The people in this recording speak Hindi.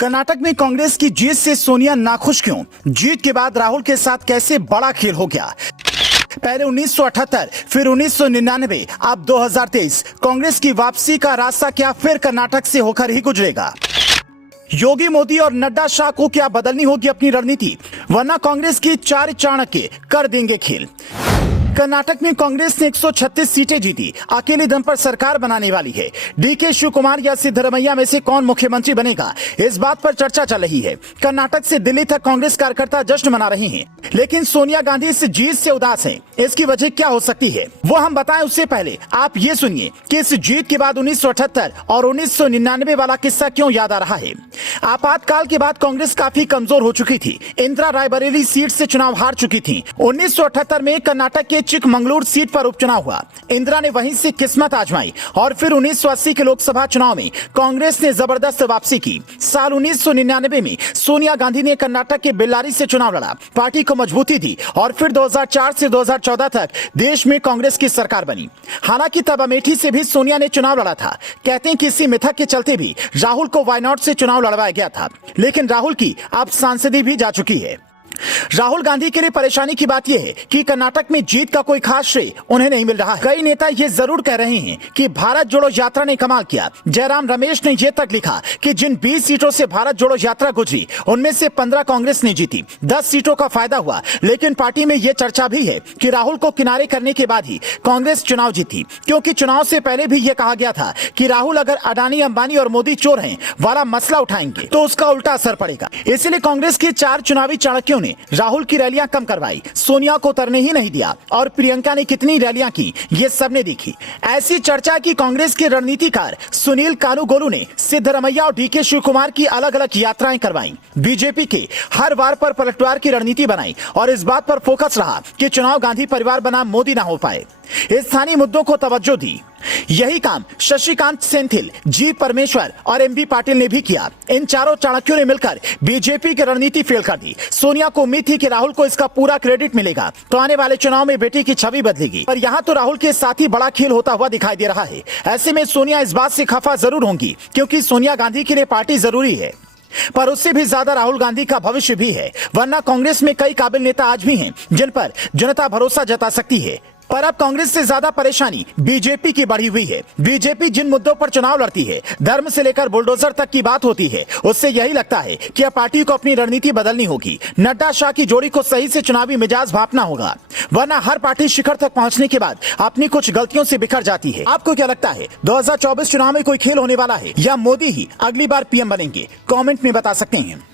कर्नाटक में कांग्रेस की जीत से सोनिया नाखुश क्यों? जीत के बाद राहुल के साथ कैसे बड़ा खेल हो गया? पहले 1978, फिर 1999, अब 2023 कांग्रेस की वापसी का रास्ता क्या फिर कर्नाटक से होकर ही गुजरेगा? योगी, मोदी और नड्डा, शाह को क्या बदलनी होगी अपनी रणनीति, वरना कांग्रेस की चार चाणक्य कर देंगे खेल। कर्नाटक में कांग्रेस ने 136 सीटें जीती, अकेले दम पर सरकार बनाने वाली है। डीके शिवकुमार या सिद्धरमैया में से कौन मुख्यमंत्री बनेगा, इस बात पर चर्चा चल रही है। कर्नाटक से दिल्ली तक कांग्रेस कार्यकर्ता जश्न मना रहे हैं, लेकिन सोनिया गांधी इस जीत से उदास हैं। इसकी वजह क्या हो सकती है वो हम बताएं उससे पहले आप ये सुनिए कि इस जीत के बाद 1978 और 1999 वाला किस्सा क्यों याद आ रहा है। आपातकाल के बाद कांग्रेस काफी कमजोर हो चुकी थी। इंदिरा रायबरेली सीट से चुनाव हार चुकी थी। 1978 में कर्नाटक के चिकमंगलुरु सीट पर उपचुनाव हुआ। इंदिरा ने वहीं से किस्मत आजमाई और फिर 1980 के लोकसभा चुनाव में कांग्रेस ने जबरदस्त वापसी की। साल 1999 में सोनिया गांधी ने कर्नाटक के बेल्लारी से चुनाव लड़ा, पार्टी को मजबूती दी और फिर 2004 से 2014 तक देश में कांग्रेस की सरकार बनी। हालांकि तब अमेठी से भी सोनिया ने चुनाव लड़ा था। कहते हैं कि इसी मिथक के चलते भी राहुल को वायनाड से चुनाव लड़वाया गया था, लेकिन राहुल की अब सांसदी भी जा चुकी है। राहुल गांधी के लिए परेशानी की बात यह है कि कर्नाटक में जीत का कोई खास श्रेय उन्हें नहीं मिल रहा है। कई नेता ये जरूर कह रहे हैं कि भारत जोड़ो यात्रा ने कमाल किया। जयराम रमेश ने यह तक लिखा कि जिन 20 सीटों से भारत जोड़ो यात्रा गुजरी उनमें से 15 कांग्रेस ने जीती, 10 सीटों का फायदा हुआ। लेकिन पार्टी में यह चर्चा भी है कि राहुल को किनारे करने के बाद ही कांग्रेस चुनाव जीती, क्योंकि चुनाव से पहले भी यह कहा गया था कि राहुल अगर अडानी, अंबानी और मोदी चोर हैं वाला मसला उठाएंगे तो उसका उल्टा असर पड़ेगा। इसलिए कांग्रेस के 4 चुनावी चाणक्यों ने राहुल की रैलियां कम करवाई, सोनिया को उतरने ही नहीं दिया और प्रियंका ने कितनी रैलियां की ये सबने देखी। ऐसी चर्चा की कांग्रेस के रणनीतिकार सुनील कानूगोलू ने सिद्धरमैया और डीके शिवकुमार की अलग अलग यात्राएं करवाई। बीजेपी के हर वार पर पलटवार की रणनीति बनाई और इस बात पर फोकस रहा कि चुनाव गांधी परिवार बनाम मोदी ना हो पाए। स्थानीय मुद्दों को तवज्जो दी। यही काम शशिकांत सेंथिल, जी परमेश्वर और एमबी पाटिल ने भी किया। इन चारों चाणक्यों ने मिलकर बीजेपी की रणनीति फेल कर दी। सोनिया को उम्मीद थी कि राहुल को इसका पूरा क्रेडिट मिलेगा तो आने वाले चुनाव में बेटी की छवि बदलेगी, पर यहाँ तो राहुल के साथ ही बड़ा खेल होता हुआ दिखाई दे रहा है। ऐसे में सोनिया इस बात से खफा जरूर होंगी, क्योंकि सोनिया गांधी के लिए पार्टी जरूरी है, पर उससे भी ज्यादा राहुल गांधी का भविष्य भी है। वरना कांग्रेस में कई काबिल नेता आज भी हैं जिन पर जनता भरोसा जता सकती है। पर अब कांग्रेस से ज्यादा परेशानी बीजेपी की बढ़ी हुई है। बीजेपी जिन मुद्दों पर चुनाव लड़ती है, धर्म से लेकर बुलडोजर तक की बात होती है, उससे यही लगता है कि अब पार्टी को अपनी रणनीति बदलनी होगी। नड्डा शाह की जोड़ी को सही से चुनावी मिजाज भांपना होगा, वरना हर पार्टी शिखर तक पहुंचने के बाद अपनी कुछ गलतियों से बिखर जाती है। आपको क्या लगता है, 2024 चुनाव में कोई खेल होने वाला है या मोदी ही अगली बार पीएम बनेंगे? कॉमेंट में बता सकते हैं।